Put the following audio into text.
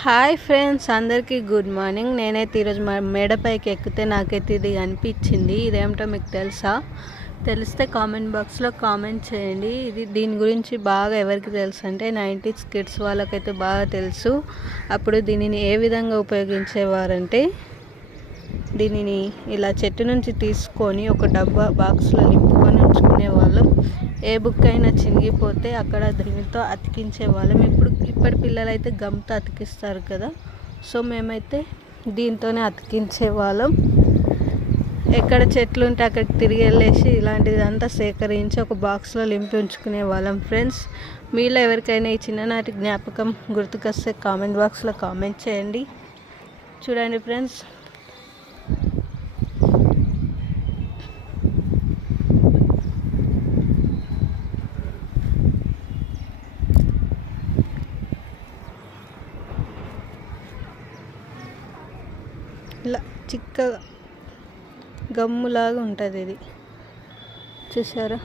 Hi friends, అందరికీ good morning. నేనైతే ఈరోజు మేడపైకి ఎక్కితే నాకైతే ఇది అనిపించింది. ఇదేమిటో మీకు తెలుసా? తెలిస్తే కామెంట్ బాక్స్లో కామెంట్ చేయండి. దీని గురించి బాగా ఎవరికి తెలుసు అంటే 90s కిడ్స్ వాళ్ళకైతే బాగా తెలుసు. అప్పుడు దీనిని ఏ విధంగా ఉపయోగించేవారంటే, దీనిని ఇలా చెట్టు నుంచి తీసుకొని ఒక డబ్బా బాక్స్లో నింపుకొని ఉంచుకునే వాళ్ళం. ఏ బుక్ అయినా చినిగిపోతే అక్కడ దీనితో అతికించే వాళ్ళం. ఇప్పటి పిల్లలైతే గమ్తో అతికిస్తారు కదా, సో మేమైతే దీంతోనే అతికించే వాళ్ళం. ఎక్కడ చెట్లు ఉంటే అక్కడికి తిరిగి వెళ్ళేసి ఇలాంటిదంతా సేకరించి ఒక బాక్స్లో నింపి ఉంచుకునే వాళ్ళం. ఫ్రెండ్స్, మీలో ఎవరికైనా ఈ చిన్ననాటి జ్ఞాపకం గుర్తుకొస్తే కామెంట్ బాక్స్లో కామెంట్ చేయండి. చూడండి ఫ్రెండ్స్, ఇలా చిక్కగా గమ్ములాగా ఉంటుంది. ఇది చూసారా?